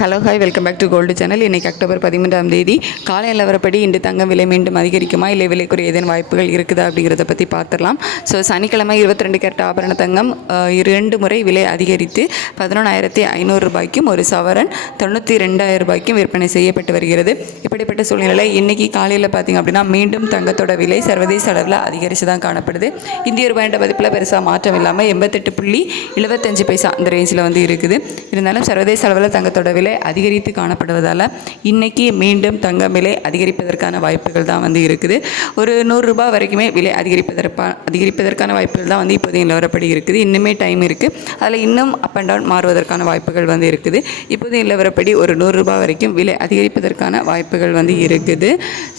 Hello hi welcome back to gold channel இன்றைக்கி October பதிமூன்றாம் தேதி. காலை நிலவரப்படி இன்று தங்கம் விலை மீண்டும் அதிகரிக்குமா இல்லை விலை குறைய ஏதேனும் வாய்ப்புகள் இருக்குதா அப்படிங்கிறத பற்றி பார்த்துடலாம். ஸோ சனிக்கிழமை இருபத்தி ரெண்டு கேரட் ஆபரண தங்கம் இரண்டு முறை விலை அதிகரித்து பதினொன்றாயிரத்தி ஐநூறு ரூபாய்க்கும் ஒரு சவரன் தொண்ணூற்றி ரெண்டாயிரம் ரூபாய்க்கும் விற்பனை செய்யப்பட்டு வருகிறது. இப்படிப்பட்ட சூழ்நிலை இன்றைக்கி காலையில் பார்த்திங்க அப்படின்னா மீண்டும் தங்கத்தோட விலை சர்வதேச அளவில் அதிகரித்து தான் காணப்படுது. இந்திய ரூபாயின் மதிப்பில் பெருசாக மாற்றம் இல்லாமல் எண்பத்தெட்டு புள்ளி எழுபத்தஞ்சு பைசா அந்த ரேஞ்சில் வந்து இருக்குது. இருந்தாலும் சர்வதேச அளவில் தங்கத்தோட விலை அதிகரித்து காணப்படுவதால் இன்னைக்கு மீண்டும் தங்கம் விலை அதிகரிப்பதற்கான வாய்ப்புகள் தான் வந்து இருக்குது. ஒரு நூறுரூபா வரைக்குமே விலை அதிகரிப்பதற்பா அதிகரிப்பதற்கான வாய்ப்புகள் தான் வந்து இப்போதைய நிலவரப்படி இருக்குது. இன்னுமே டைம் இருக்குது அதில் இன்னும் அப் அண்ட் டவுன் மாறுவதற்கான வாய்ப்புகள் வந்து இருக்குது. இப்போதைய நிலவரப்படி ஒரு நூறுரூபா வரைக்கும் விலை அதிகரிப்பதற்கான வாய்ப்புகள் வந்து இருக்குது.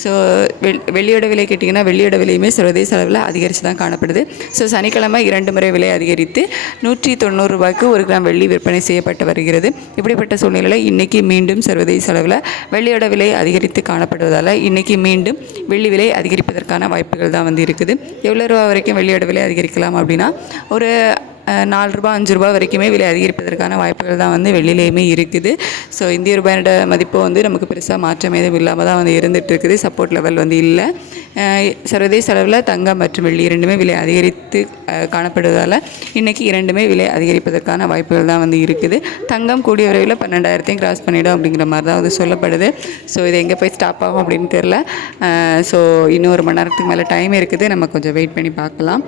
ஸோ வெள் வெள்ளியோட விலை கேட்டிங்கன்னா வெள்ளியோட விலையுமே சர்வதேச அளவில் அதிகரித்து தான் காணப்படுது. ஸோ சனிக்கிழமை இரண்டு முறை விலை அதிகரித்து நூற்றி தொண்ணூறு ரூபாய்க்கு ஒரு கிராம் வெள்ளி விற்பனை செய்யப்பட்டு வருகிறது. இப்படிப்பட்ட சூழ்நிலையில் இன்றைக்கி மீண்டும் சர்வதேச அளவில் வெள்ளியோட விலை அதிகரித்து காணப்படுவதால் இன்றைக்கி மீண்டும் வெள்ளி விலை அதிகரிப்பதற்கான வாய்ப்புகள் தான் வந்து இருக்குது. எவ்வளோ ரூபா வரைக்கும் வெள்ளியோட விலை அதிகரிக்கலாம் அப்படின்னா ஒரு நாலு ரூபா அஞ்சு ரூபா வரைக்குமே விலை அதிகரிப்பதற்கான வாய்ப்புகள் தான் வந்து வெளியிலேயுமே இருக்குது. ஸோ இந்திய ரூபாயோட மதிப்பு வந்து நமக்கு பெருசாக மாற்றம் எதுவும் இல்லாமல் தான் வந்து இருந்துகிட்டு இருக்குது சப்போர்ட் லெவல் வந்து இல்லை. சர்வதேச அளவில் தங்கம் மற்றும் வெள்ளி இரண்டுமே விலை அதிகரித்து காணப்படுவதால் இன்றைக்கி இரண்டுமே விலை அதிகரிப்பதற்கான வாய்ப்புகள் தான் வந்து இருக்குது. தங்கம் கூடிய விரைவில் பன்னெண்டாயிரத்தையும் கிராஸ் பண்ணிவிடும் அப்படிங்கிற மாதிரி தான் வந்து சொல்லப்படுது. ஸோ இது எங்கே போய் ஸ்டாப் ஆகும் அப்படின்னு தெரில ஸோ இன்னும் ஒரு மணி நேரத்துக்கு மேலே டைம் இருக்குது. நம்ம கொஞ்சம் வெயிட் பண்ணி பார்க்கலாம்.